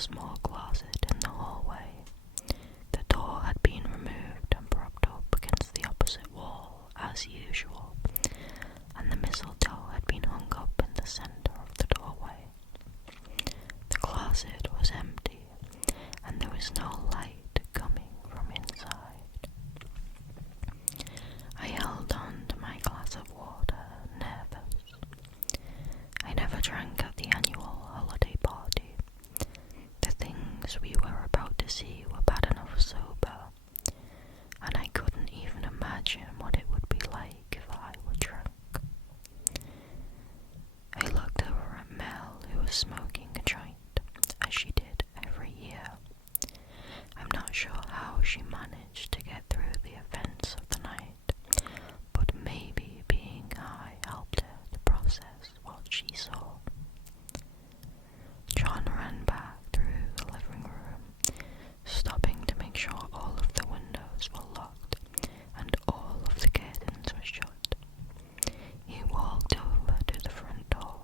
small closet in the hallway. The door had been removed and propped up against the opposite wall, as usual, and the mistletoe had been hung up in the centre of the doorway. The closet was empty, and there was no light coming from inside. I held on to my glass of water, nervous. I never drank at the annual holiday party. The things we were about to see were bad enough sober, and I couldn't even imagine what it would be like if I were drunk. I looked over at Mel, who was smoking a joint, as she did every year. I'm not sure how she managed to get through the events of the night, but maybe being high helped her to process what she saw. John ran back through the living room, stopping to make sure all of the windows were locked and all of the curtains were shut. He walked over to the front door,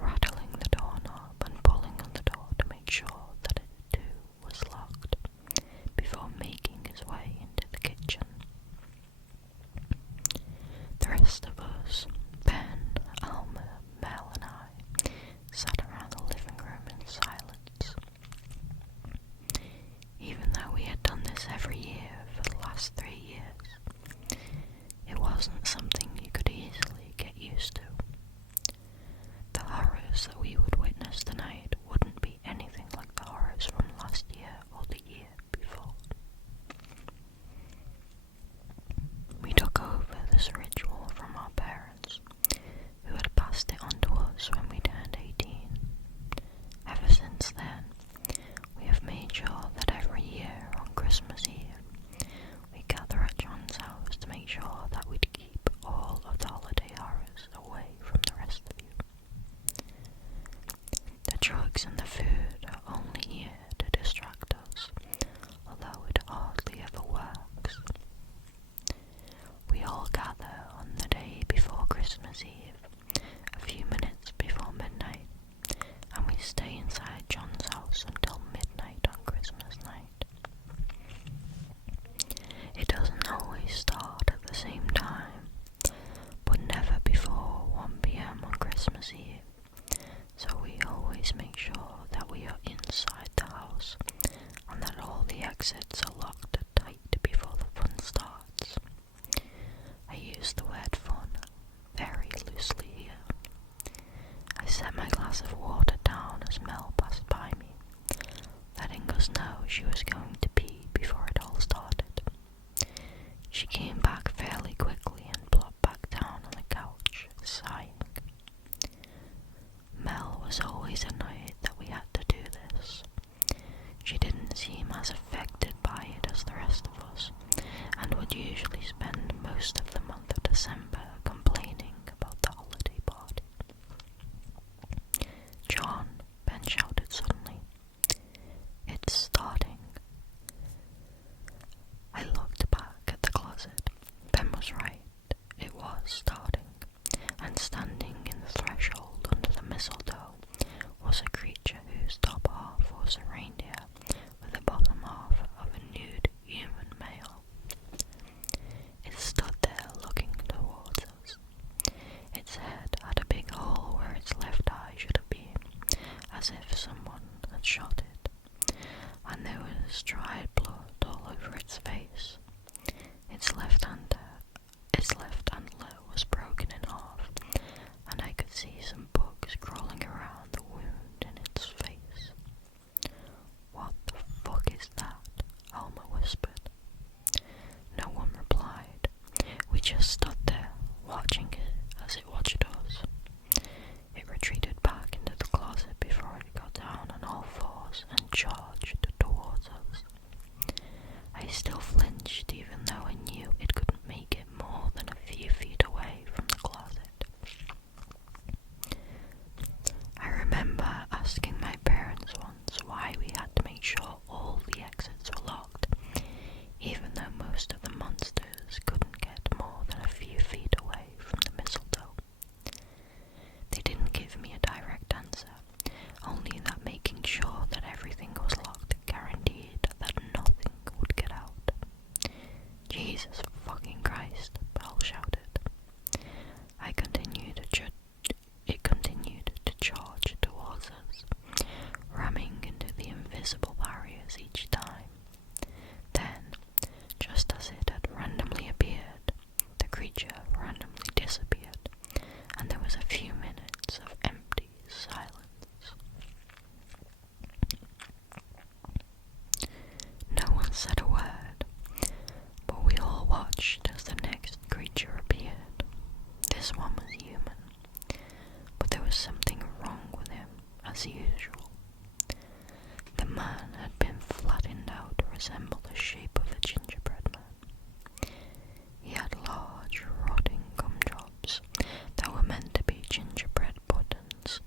rattling the doorknob and pulling on the door to make sure that it too was locked, before making his way into the kitchen. The rest of us, Ben, Alma, Mel and I, sat around the living room in silence. Even though we had done this every year for the last 3 years, it wasn't something you could easily get used to. The horrors that we would witness tonight wouldn't be anything like the horrors from last year or the year before. We took over this ritual from our parents, who had passed it on to us when we turned 18. Ever since then, we have made sure that every year on Christmas Eve, we gather at John's house to make sure that we'd keep all of the holiday horrors away from the rest of you. The drugs and the food are only here to distract us, although it hardly ever works. We all gather on the day before Christmas Eve, a few minutes before midnight, and we stay inside John's house until midnight on Christmas night. It doesn't always start at the same time, but never before 1 p.m. on Christmas Eve, so we always make sure that we are inside the house and that all the exits are locked tight before the fun starts. I use the word fun very loosely here. I set my glass of water down as Mel passed by me, letting us know she was going to pee before it all started. She came back fairly quickly and plopped back down on the couch, sighing. Mel was always annoyed that we had to do this. She didn't seem as affected by it as the rest of us, and would usually spend most of the month of December complaining about the holiday party. John, Ben shouted suddenly. It's starting. I looked back at the closet. Ben was right. It was starting, and standing in the threshold under the mistletoe was a creature whose top half was a reindeer with the bottom half of a nude human male. It stood there looking towards us. Its head had a big hole where its left eye should have been, as if someone had shot it, and there was dried blood all over its face. Its left antler was broken in half, and I could see some bugs crawling around the wound in its face. What the fuck is that? Alma whispered. No one replied. We just stood there, watching it as it watched us. It retreated back into the closet before it got down on all fours and charged towards us. I still flinched even though I knew it couldn't make it more than a few feet away from the closet. I remember asking my parents once why we had to make sure all the exits were locked, even though most of the monsters couldn't get more than a few feet away from the mistletoe. They didn't give me a direct answer, only that making sure that everything usual. The man had been flattened out to resemble the shape of a gingerbread man. He had large, rotting gumdrops that were meant to be gingerbread buttons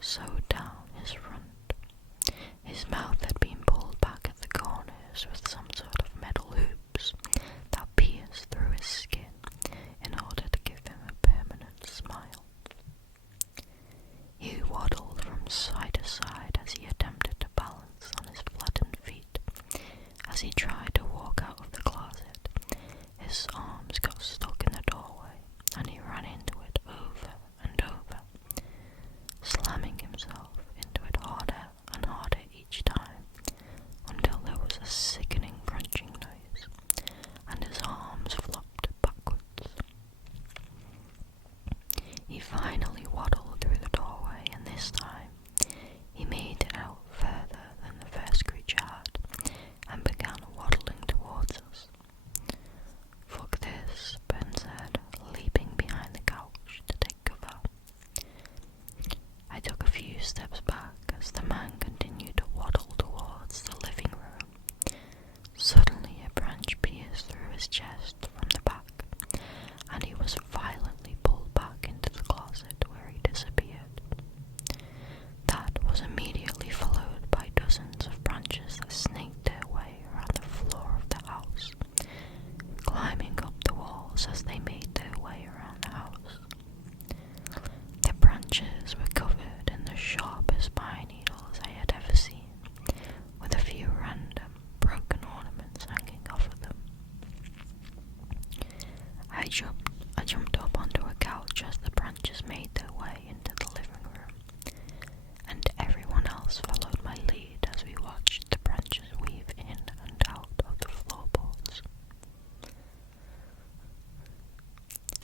sewed down his front. His mouth had been pulled back at the corners with some sort of metal hoops that pierced through his skin in order to give him a permanent smile. He waddled from side to side as he attempted to balance on his flattened feet. As he tried to walk out of the closet, his arms got stuck in the doorway and he ran into it over and over, slamming himself into it harder and harder each time until there was a sickening crunching noise and his arms flopped backwards. He finally waddled through the doorway, and this time he made it out further than the first creature had and began waddling towards us. "Fuck this," Ben said, leaping behind the couch to take cover. I took a few steps back as the man continued to waddle towards the living room. Suddenly a branch pierced through his chest from the back, and he was violently pulled back into the closet where he disappeared. That was immediately followed by dozens of branches that snaked their way around the floor of the house, climbing up the walls as they made their way around the house. The branches were covered in the sharpest pine needles I had ever seen, with a few random broken ornaments hanging off of them. I jumped up onto a couch as the branches made their way into the living room, and everyone else followed my lead as we watched the branches weave in and out of the floorboards.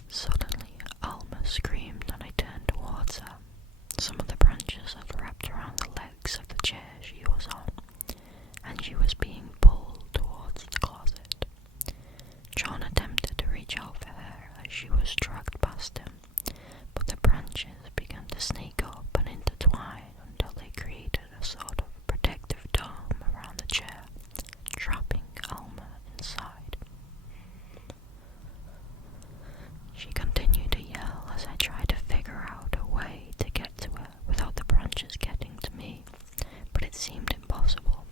Suddenly, Alma screamed and I turned towards her. Some of the branches had wrapped around the legs of the chair she was on, and she was being pulled towards the closet. John attempted to reach out for her as she was dragged past him, but the branches began to snake up and intertwine until they created a sort of protective dome around the chair, trapping Alma inside. She continued to yell as I tried to figure out a way to get to her without the branches getting to me, but it seemed impossible.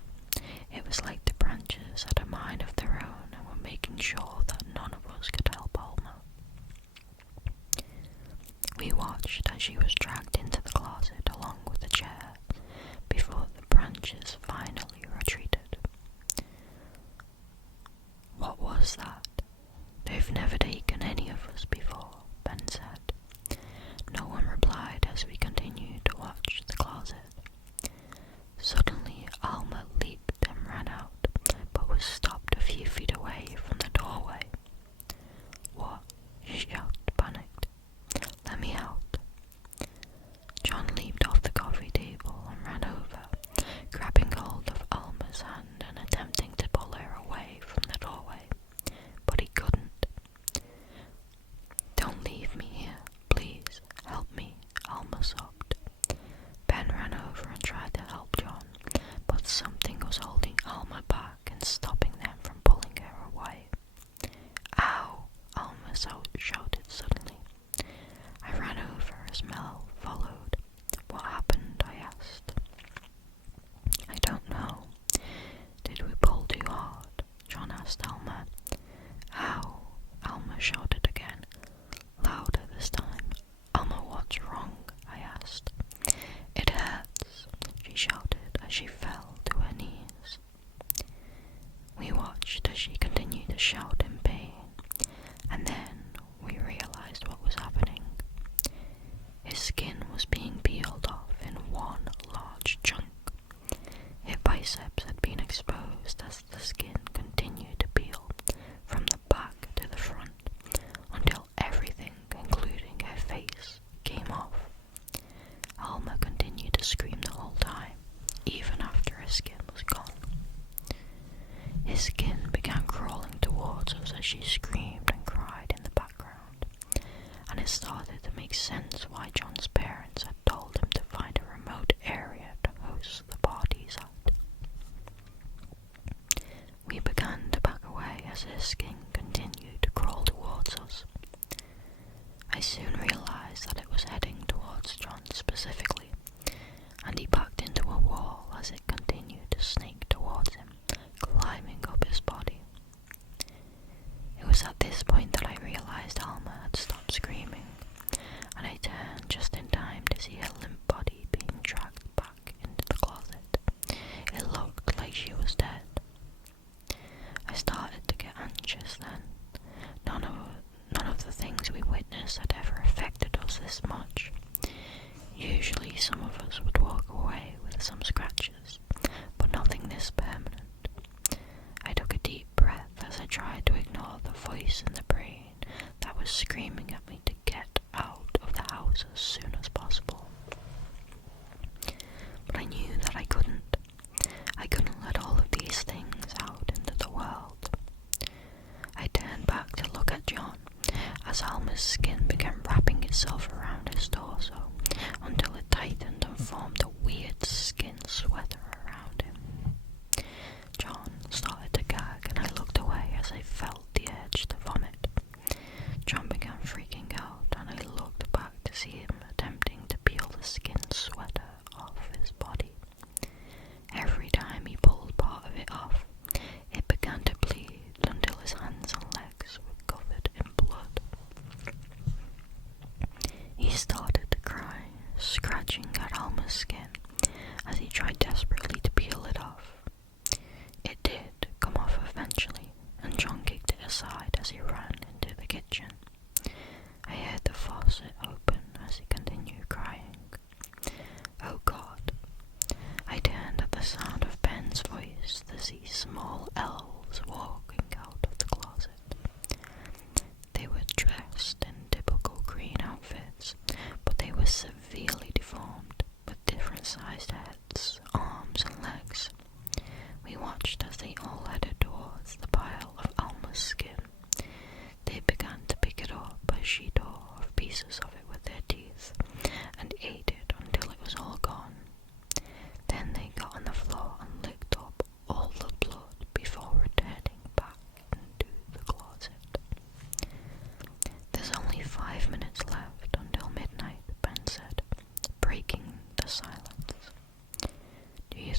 It was like the branches had a mind of their own and were making sure that none of us could help Alma. We watched as she was dragged into the closet along with the chair before the branches finally retreated. "What was that? They've never taken any of us before," Ben said. No one replied as we continued to watch the closet. Suddenly, Alma leaped and ran out, but was stopped a few feet away from the doorway. "What?" she shouted, panicked. "Let me out." John leaped off the coffee table and ran over, grabbing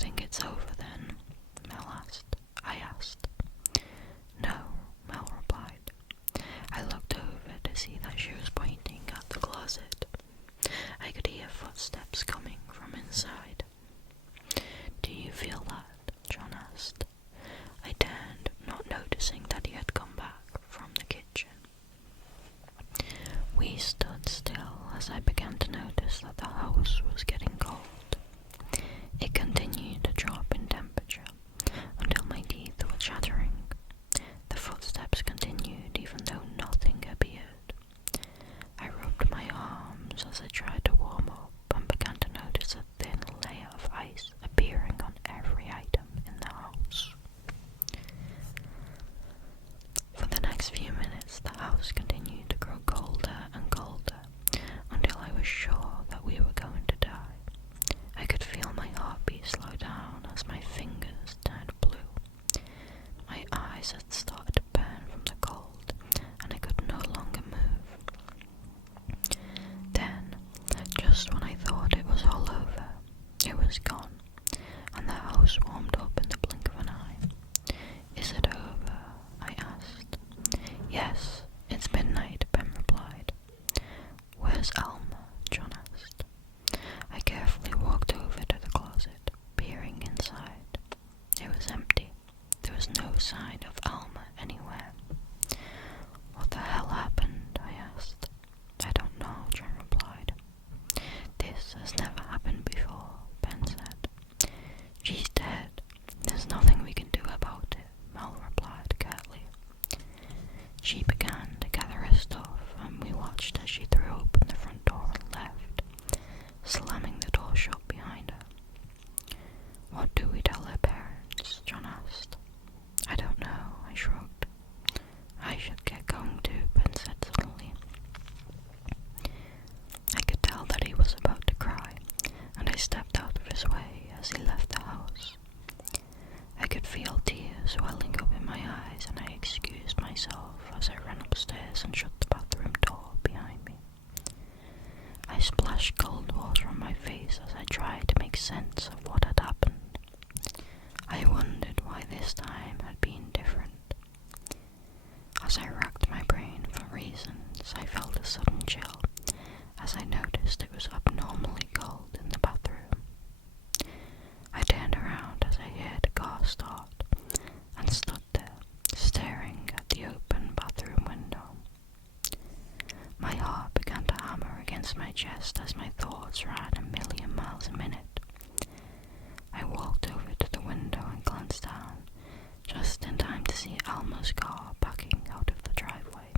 think it's over then? I asked. No, Mel replied. I looked over to see that she was pointing at the closet. I could hear footsteps coming from inside. Do you feel that? John asked. I turned, not noticing that he had come back from the kitchen. We stood still as I began to notice that the house was getting cold. It continued to drop in temperature until my teeth were chattering. The footsteps continued even though nothing appeared. I rubbed my arms as I tried to warm up and began to notice a thin layer of ice appearing on every item in the house. For the next few minutes, the house continued to grow colder and colder until I was sure that we were going to die. I could feel my heartbeat slow down as my fingers turned blue. My eyes had started to burn from the cold, and I could no longer move. Then, just when I thought it was all over, it was gone, and the house warmed up in the blink of an eye. Is it over? I asked. Yes, it's midnight, Ben replied. Where's Alma? John asked. I carefully walked over to the closet, peering inside. It was empty. There was no sign of Alma anywhere. What the hell happened? I asked. I don't know, John replied. This has never happened before, Ben said. She's dead. There's nothing we can do about it, Mel replied curtly. She began to gather her stuff, and we watched as she threw open the front door and left, slamming the door shut behind her. What do we tell her parents? John asked. I don't know, I shrugged. I should get going too, Ben said suddenly. I could tell that he was about to cry, and I stepped out of his way as he left the house. I could feel tears welling up in my eyes, and I excused myself as I ran upstairs and shut the bathroom door behind me. I splashed cold water on my face as I tried to make sense of what had happened. I wondered why this time had been different. As I racked my brain for reasons, I felt a sudden chill as I noticed it was abnormally cold in the bathroom. I turned around as I heard a car start and stood there, staring at the open bathroom window. My heart began to hammer against my chest as my thoughts ran 1,000,000 miles a minute. I walked over to the window and glanced down, just in time to see Alma's car backing out of the driveway.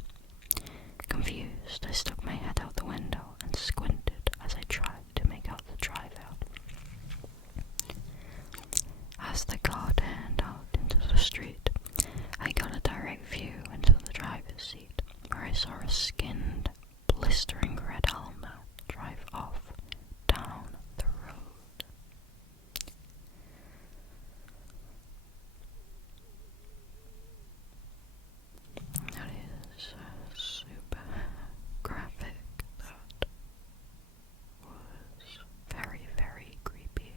Confused, I stuck my head out the window and squinted as I tried to make out the driver. As the car turned out into the street, I got a direct view into the driver's seat, where I saw a skinned, blistering red Alma drive off down the road. That is super graphic. That was very, very creepy.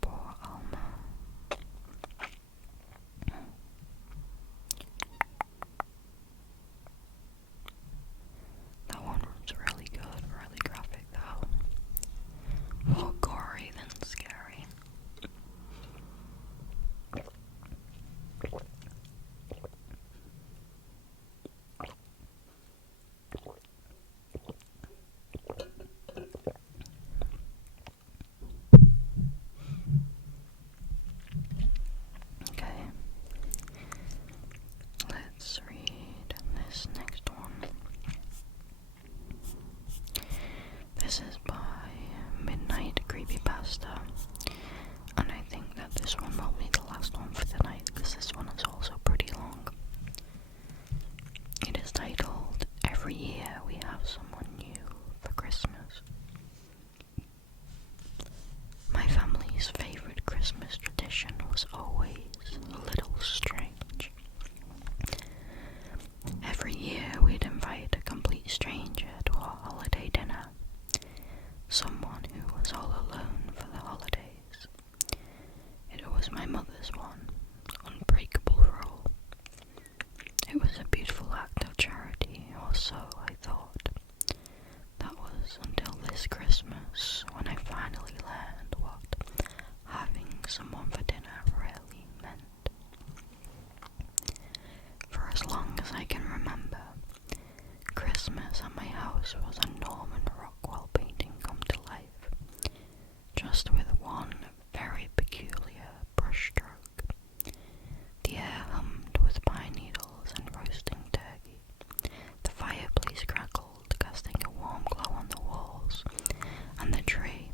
Poor Alma. That one was really good, really graphic though. More gory than scary. Okay, let's read this next one. This is by Midnight Creepypasta, and I think that this one will be the last one for the night because this one is also pretty long. It is titled, Every Year We Have Someone New for Christmas. My family's favorite Christmas tradition was always a little strange. Every year we'd invite a complete stranger Christmas when I finally learned what having someone for dinner really meant. For as long as I can remember, Christmas at my house was a Norman Rockwell painting come to life, just with one very peculiar brushstroke. The air hummed with pine needles and roasting turkey. The fireplace crackled, casting a warm glow on the walls, and the tree,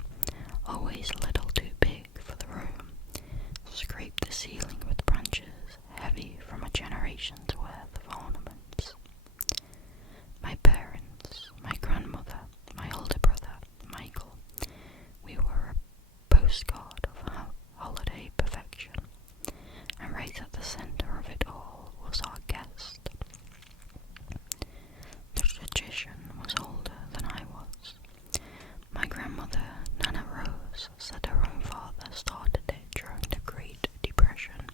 always a little too big for the room, scraped the ceiling with branches heavy from a generation's worth of ornaments. My parents, my grandmother, my older brother, Michael, we were a postcard of holiday perfection, and right at the centre of it all was our guest. The tradition was older than I was. My grandmother, Nana Rose, said her own father started it during the Great Depression.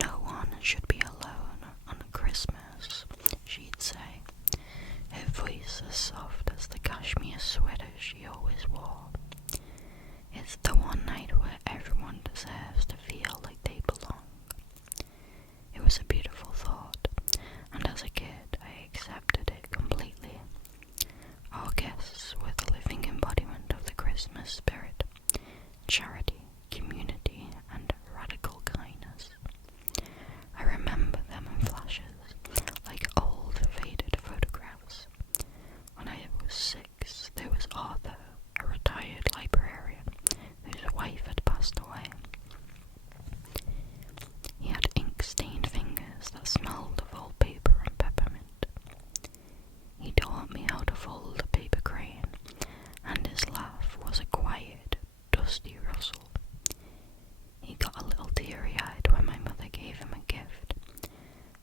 No one should be alone on Christmas, she'd say, her voice as soft as the cashmere sweater she always wore. It's the one night where everyone deserves to feel like they belong. It was a beautiful thought, and as a kid I accepted it completely. Our guests were the living embodiment of the Christmas spirit, charity, community, and radical kindness. I remember them in flashes, like old faded photographs. When I was 6, there was Arthur, a retired librarian, whose wife had passed away. He had ink-stained fingers that smelled of old paper and peppermint. He taught me how to fold a paper crane, and his laugh was a quiet, dusty rustle. He got a little teary-eyed when my mother gave him a gift,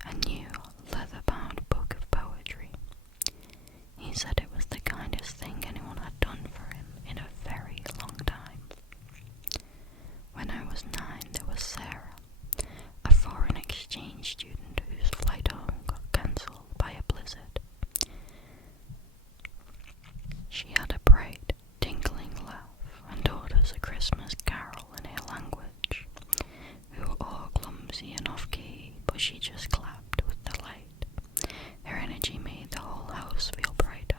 a new leather-bound book of poetry. He said it was the kindest thing anyone had done for him in a very long time. When I was 9, there was Sarah, a foreign exchange student whose flight home got cancelled by a blizzard. She had a bright, tinkling laugh and taught us a Christmas carol in her language. We were all clumsy and off-key, but she just clapped with delight. Her energy made the whole house feel brighter.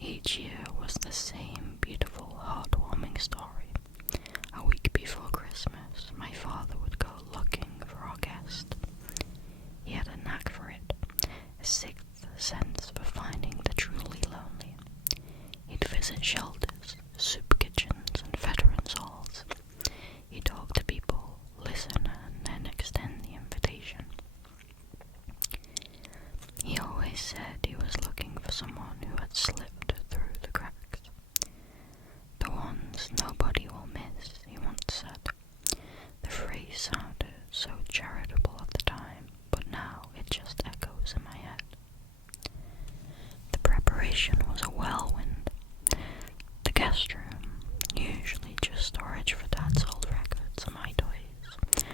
Each year was the same beautiful, heartwarming story. A week before Christmas, my father would go looking for our guest. He had a knack for it, a sixth sense for finding the truly lonely. He'd visit shelters, soup kitchens, and veterans' halls. He'd talk to people, listen, and then extend the invitation. He always said he was looking for someone who had slipped through the cracks. The ones nobody will miss, he once said. The phrase sounded so charitable at the time, but now it just echoes in my head. The preparation was a whirlwind. The guest room, usually just storage for Dad's old records and my toys,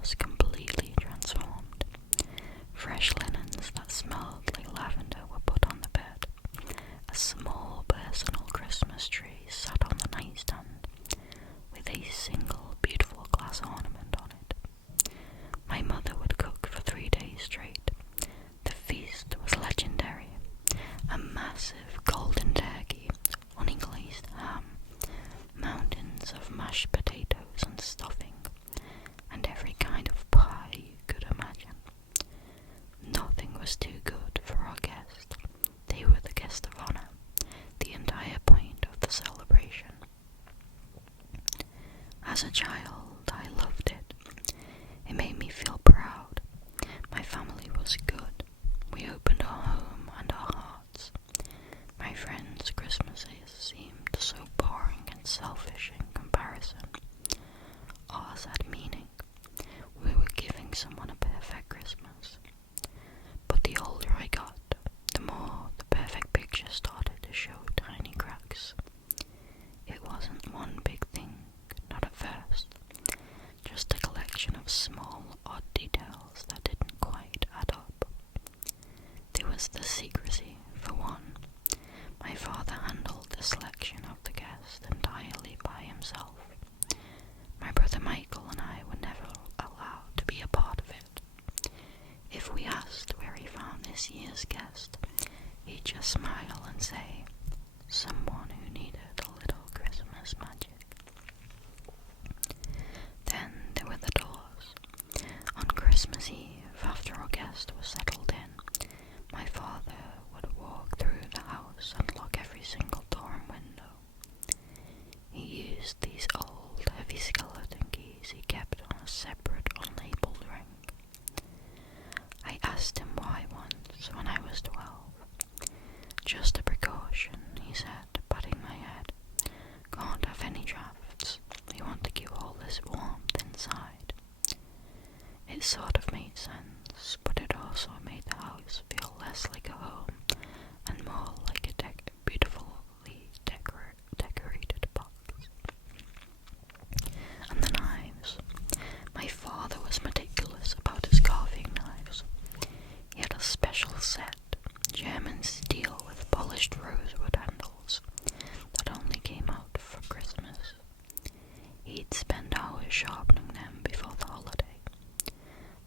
was completely transformed. Fresh linens that smelled like lavender were put on the bed. A small personal Christmas tree sat on the nightstand, with a single beautiful glass ornament on it. My mother would cook for 3 days straight. The feast was legendary. A massive golden turkey, honey-glazed ham, mountains of mashed potatoes and stuffing, and every kind of pie you could imagine. Nothing was too good for our guest. They were the guest of honor, the entire point of the celebration. As a child, I loved it. It made me feel proud. My family was good. We opened our home and our hearts. My friends' Christmases seemed so boring and selfish in comparison. Ours had meaning. We were giving someone a perfect Christmas. But the older I got, the more the perfect picture started to show tiny cracks. It wasn't one big thing, not at first. Just a collection of small, odd details that didn't quite add up. There was the secrecy, for one. My father a selection of the guest entirely by himself. My brother Michael and I were never allowed to be a part of it. If we asked where he found this year's guest, he'd just smile and say, someone who needed a little Christmas magic. Then there were the doors. On Christmas Eve, after our guest was settled in, my father would walk through the house and lock every single door and window. He used these old, heavy skeleton keys he kept on a separate, unlabeled ring. I asked him why once, when I was 12. Just a precaution, he said, patting my head. Can't have any drafts. We want to keep all this warmth inside. It sort of made sense, but it also made the house feel less like a home and more like a beautifully decorated box. And the knives. My father was meticulous about his carving knives. He had a special set, German steel with polished rosewood handles, that only came out for Christmas. He'd spend hours sharpening them before the holiday.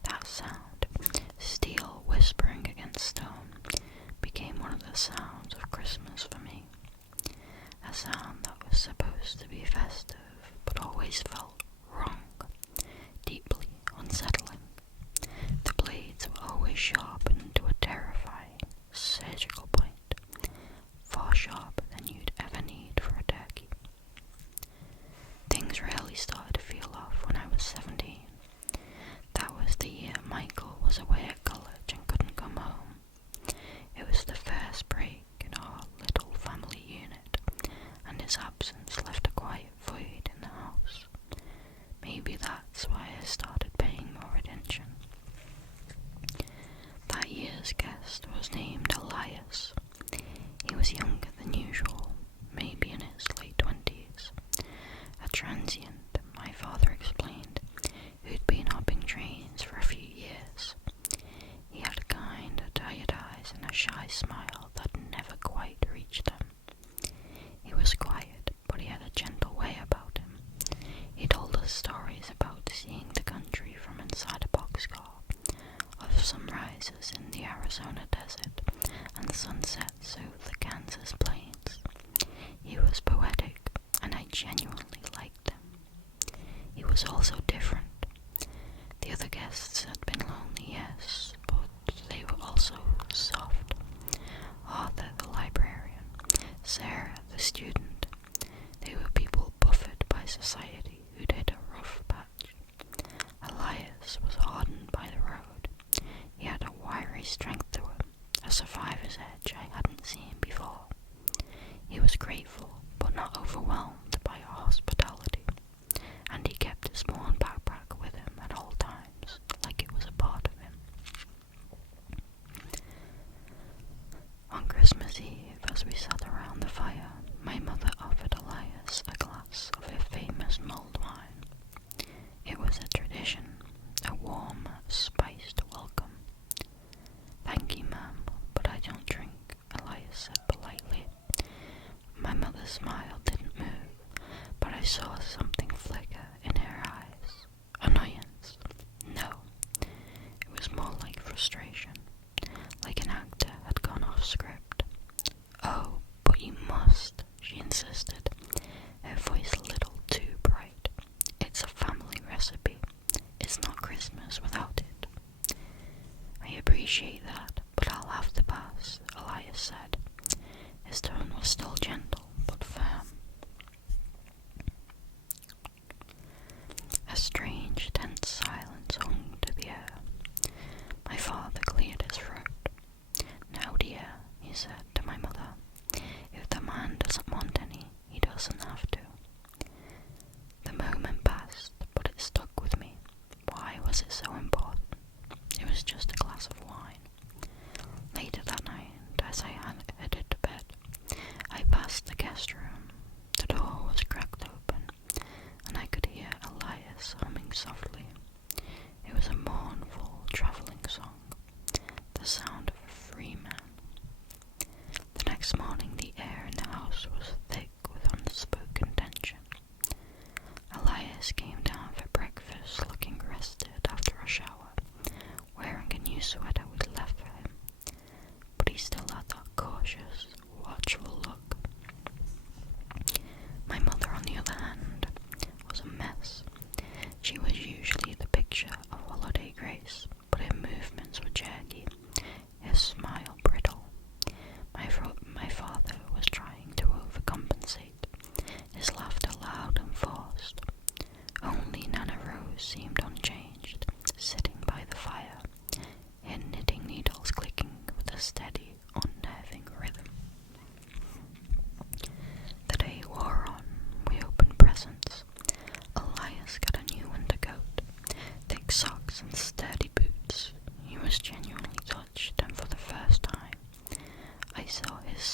That sound, steel whispering against stone, became one of the sounds of Christmas for me. A sound that was supposed to be festive, but always felt wrong, deeply unsettling. The blades were always sharpened to a terrifying, surgical point, far sharper than you'd ever need for a turkey. Things really started to feel off when I was 17. That was the year Michael was away at college and couldn't come home. It was the first break in our little family unit, and his absence left a quiet void in the house. Maybe that's why I started paying more attention. That year's guest was named Elias. He was younger than usual, maybe in his late 20s. A transient, my father explained, who'd been hopping trains for a few years. He had kind, tired eyes and a shy smile that never quite reached them. He was quiet, but he had a gentle way about him. He told us stories about seeing the country from inside a boxcar, of sunrises in the Arizona desert and sunsets over the Kansas plains. He was poetic, and I genuinely liked him. He was also different. The other guests had been lonely, yes, but they were also soft. Arthur, the librarian, Sarah, the student, they were people buffeted by society who'd hit a rough patch. Elias was hardened by the road. He had a wiry strength to him, a survivor's edge I hadn't seen before. He was grateful, but not overwhelmed by our hospitality, and he kept his worn backpack with him at all times, like it was a part of him. On Christmas Eve, as we sat around the fire, my mother offered Elias a glass of her famous mulled wine. It was a tradition, a warm, spiced welcome. "Thank you, ma'am, but I don't drink," Elias said politely. My mother's smile didn't move, but I saw something flicker in her eyes. Annoyance? No. It was more like frustration, like an actor had gone off script. "Oh, but you must," she insisted, her voice a little too bright. "It's a family recipe. It's not Christmas without it." "I appreciate that, but I'll have to pass," Elias said. His tone was still gentle, but firm. A strange, tense silence hung to the air. My father cleared his throat. "Now, dear," he said to my mother, "if the man doesn't want any, he doesn't have to." The moment passed, but it stuck with me. Why was it so important? It was just a glass of wine. Later that night, as I headed to bed, I passed the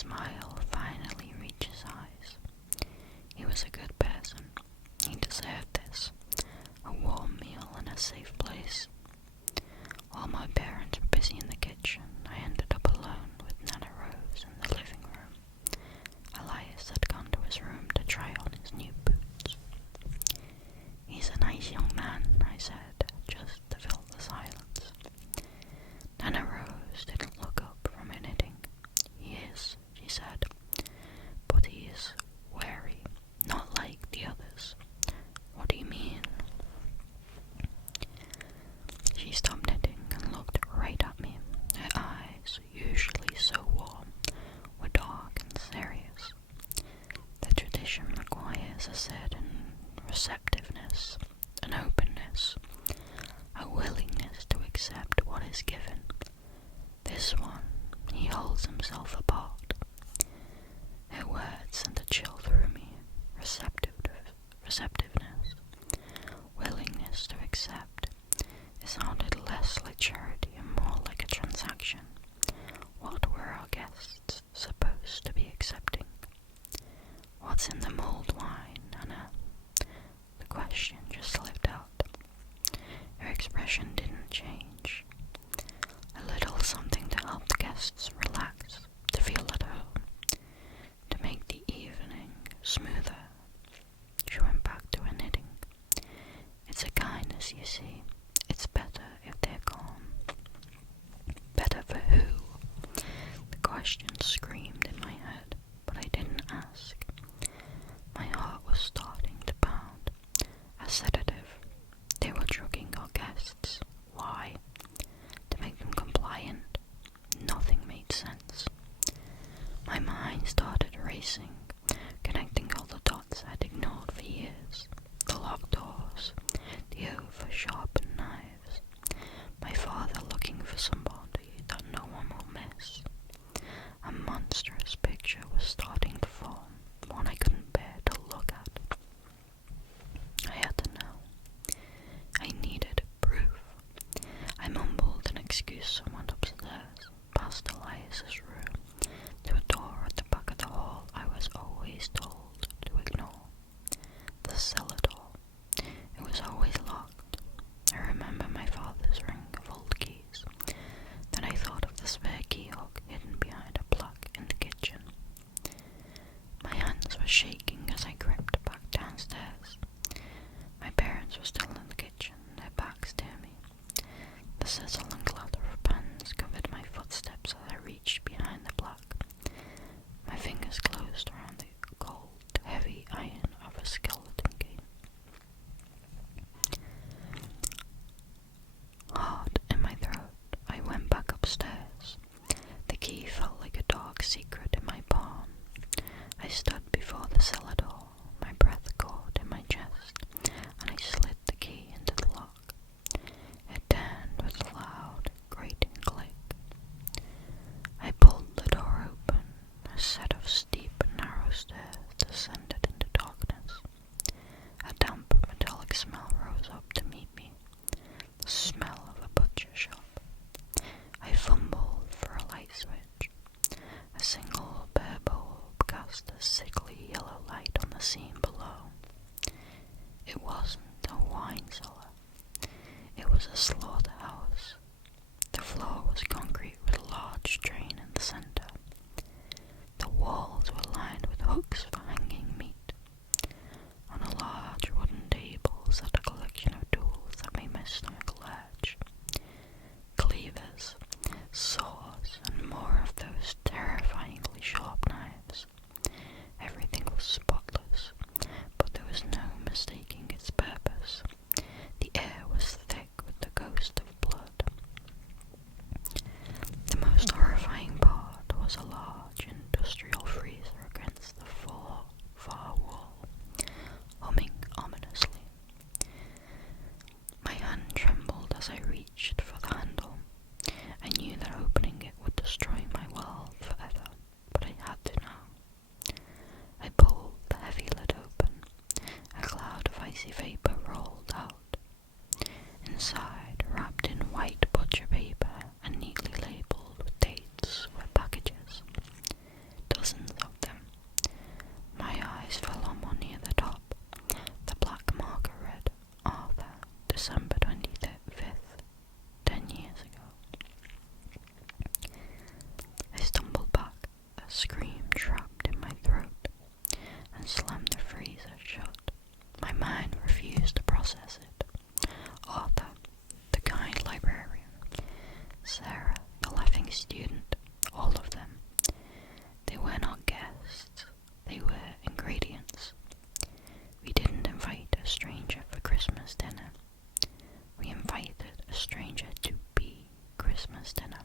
smile finally reached his eyes. He was a good person. He deserved this. A warm meal in a safe place. While my parents were busy in the kitchen, I ended up alone with Nana Rose in the living room. Elias had gone to his room to try on his new boots. "He's a nice young man," I said, just to fill the silence. Nana Rose didn't look up from her knitting. "He is," she said, "but he is wary, not like the others." "What do you mean?" She stopped knitting and looked right at me. Her eyes, usually so warm, were dark and serious. The tradition requires a certain receptiveness, an openness, a willingness to accept what is given. This one, he holds himself apart. Her words sent a chill through me. Receptiveness, willingness to accept. It sounded less like charity and more like a transaction. What were our guests supposed to be accepting? "What's in the mulled wine, Nana?" The question just slipped out. Her expression didn't change. A little something to help the guests relax, to feel at home, to make the evening smoother. She went back to her knitting. "It's a kindness, you see. It's better if they're calm." Better for who? The question screamed in my head, but I didn't ask. My heart was starting to pound. A sedative. They were drugging our guests. Why? To make them compliant? Nothing made sense. My mind started racing, connecting all the dots I'd ignored for years. The locked doors, the over-sharpened knives, my father looking for somebody that no one will miss. A monstrous picture was starting to form, one I couldn't bear to look at. I had to know. I needed proof. I mumbled an excuse and went upstairs, past Elias's room, to a door at the back of the hall I was always told to ignore. The cellar door. It was always locked. I remember my father's ring of old keys. Then I thought of the spare key hook hidden behind a plug in the kitchen. My hands were shaking as I crept back downstairs. My parents were still in the kitchen, their backs to me. The sizzle and clatter of pans covered my footsteps as I reached behind the plug. My fingers closed around the cold, heavy iron of a skeleton key. Hard in my throat, I went back upstairs. The key felt like a dark secret in my palm. I stood before the cellar door, my breath caught in my chest, and I slid the key into the lock. It turned with a loud, grating click. I pulled the door open. A set of steep and narrow stairs descended into darkness. A damp metallic smell rose up to meet me. The smell of a butcher shop. I fumbled for a light switch. A single bare bulb cast a sickly yellow light on the scene below. It wasn't a wine cellar. It was a slaughterhouse. The floor was concrete with a large drain in the center. The walls were lined with hooks for hanging meat. On a large wooden table sat a collection of tools that made my stomach lurch. Cleavers, saws, and more of those terrifyingly sharp knives. Everything was spotless, but there was no mistaking its purpose. The air was thick with the ghost of blood. The most horrifying part was a large industrial freezer against the far wall, humming ominously. My hand trembled as I reached for the handle. I knew that opening it would destroy my world forever, but I had to know. I pulled the heavy lid open. A cloud of icy vapor rolled out. Inside, wrapped in white butcher paper and neatly labelled with dates, were packages. scream trapped in my throat and slammed the freezer shut. My mind refused to process it. Arthur, the kind librarian, Sarah, the laughing student, all of them. They were not guests, they were ingredients. We didn't invite a stranger for Christmas dinner. We invited a stranger to be Christmas dinner.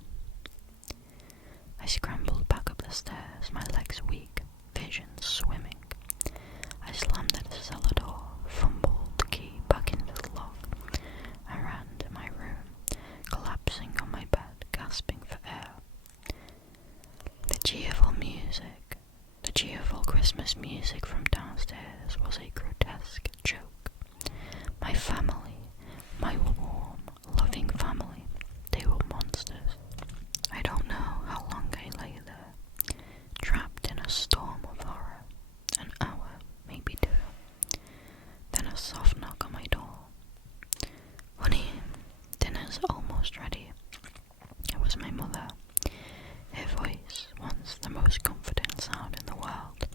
I scrambled back up the stairs, my legs weak, vision swimming. I slammed at the cellar door, fumbled the key back into the lock. I ran to my room, collapsing on my bed, gasping for air. The cheerful Christmas music from downstairs was a grotesque joke. My family, my warm, loving family, they were monsters. I don't know how long I lay there, trapped in a storm of horror. An hour, maybe 2. Then a soft knock on my door. "Honey, dinner's almost ready." It was my mother. Her voice, once the most comforting sound in the world,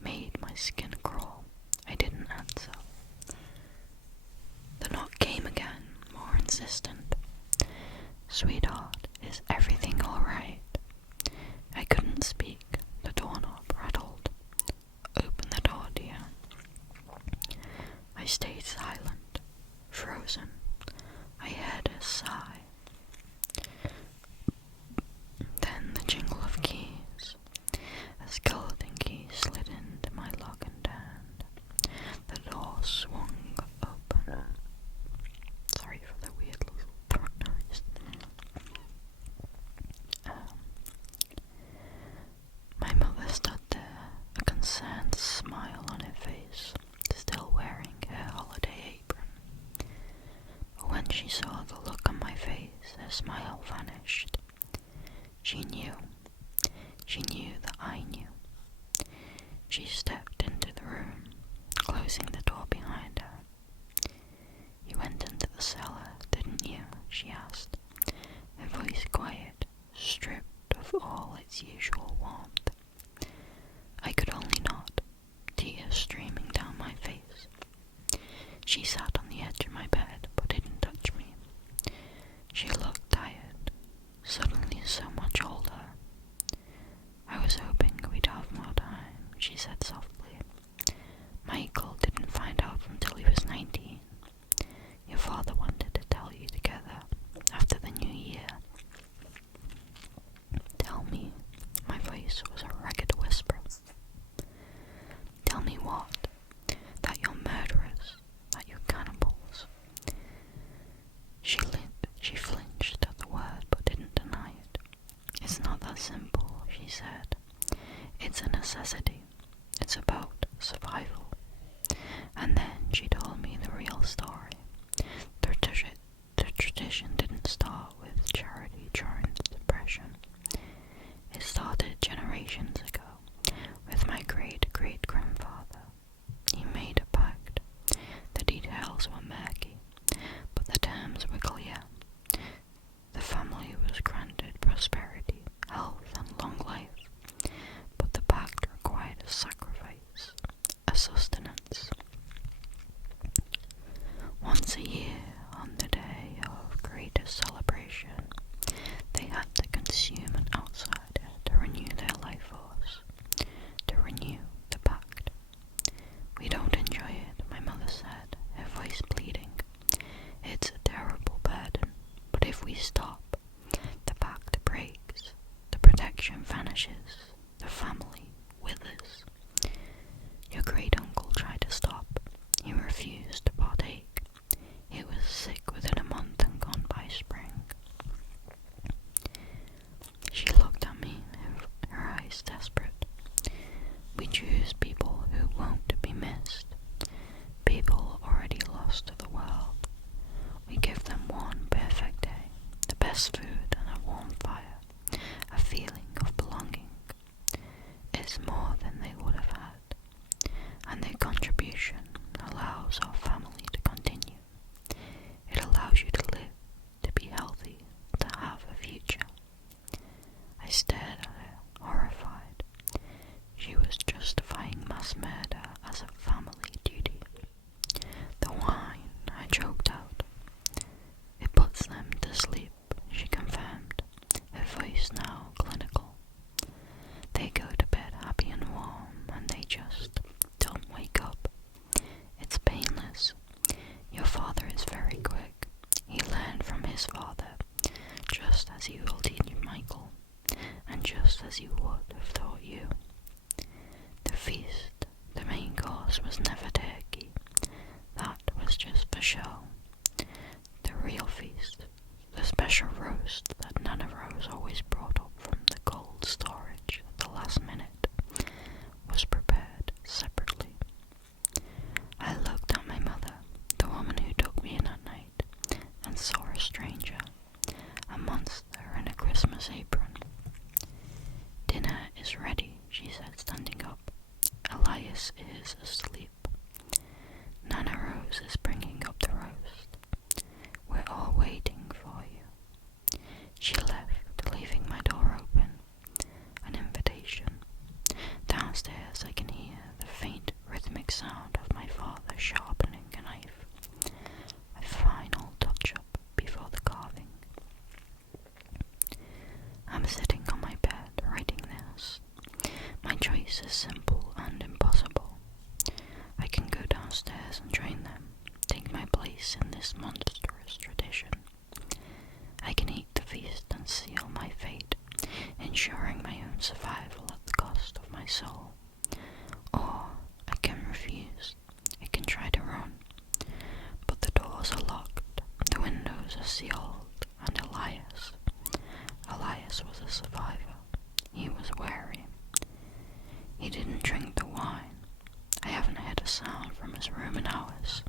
made my skin crawl. I didn't answer. The knock came again, more insistent. "Sweetheart, is everything alright?" I couldn't speak. The doorknob rattled. "Open the door, dear." I stayed silent, frozen. I heard a sigh. Then the jingle of keys. A skeleton key slid into my lock and turned. The door swung open. Sorry for the weird little throat noise. My mother stood there, a concerned smile on her face, still wearing her holiday apron. But when she saw the look on my face, her smile vanished. She knew that I knew. She stepped into the room, closing the door behind her. "You went into the cellar, didn't you?" she asked, her voice quiet, stripped of all its usual warmth. I could only nod, tears streaming down my face. She sat on the edge of my bed, but didn't touch me. She looked tired, suddenly so much older. "I was hoping we'd have more time," she said softly. "Michael didn't find out until he was 19. Your father wanted to tell you together after the new year." "Tell me," my voice was a ragged whisper. "Tell me what? That you're murderers, that you're cannibals." She flinched at the word but didn't deny it. "It's not that simple," she said. "It's a necessity. It's about survival." And then she told me the real story. The tradition didn't start with charity during the Depression. It started generations ago with my great-great-grandfather. He made a pact. The details were murky, but the terms were clear. The family was granted prosperity, health, and long life, but the pact required a sacrifice, a sustenance. Once a year, on the day of greatest celebration, they had to consume an outsider to renew their life force, to renew the pact. "We don't enjoy it," my mother said, her voice bleeding. "It's a terrible burden, but if we stop, the pact breaks, the protection vanishes, the family withers. Your great-uncle tried to stop. He refused to partake. He was sick within a month and gone by spring." She looked at me, her eyes desperate. "We choose people who won't be missed, people already lost to the world. We give them one perfect day, the best food and a warm fire, a feeling of belonging, she was justifying mass murder as a family duty. The wine, I choked out. It puts them to sleep, she confirmed, her voice now clinical. They go to bed happy and warm, and they just don't wake up. It's painless. Your father is very quick. He learned from his father, just as he will teach Michael, and just as he would have taught you. The feast, the main course, was never turkey. That was just for show. The real feast, the special roast that Nana Rose always brought up from the cold storage at the last minute, was prepared separately. I looked at my mother, the woman who took me in at night, and saw a stranger, a monster in a Christmas apron. Dinner is ready, she said, standing up. Elias is asleep. Nana Rose is bringing up the roast. We're all waiting for you. She left, leaving my door open. An invitation. Downstairs I can hear the faint rhythmic sound of my father sharpening a knife. A final touch-up before the carving. I'm sitting on my bed writing this. My choice is simple and impossible. I can go downstairs and train them, take my place in this monstrous tradition. I can eat the feast and seal my fate, ensuring my own survival at the cost of my soul. Or I can refuse. I can try to run. But the doors are locked, the windows are sealed, and Elias was a survivor. He was wary. He didn't drink the wine. I haven't heard a sound from his room in hours.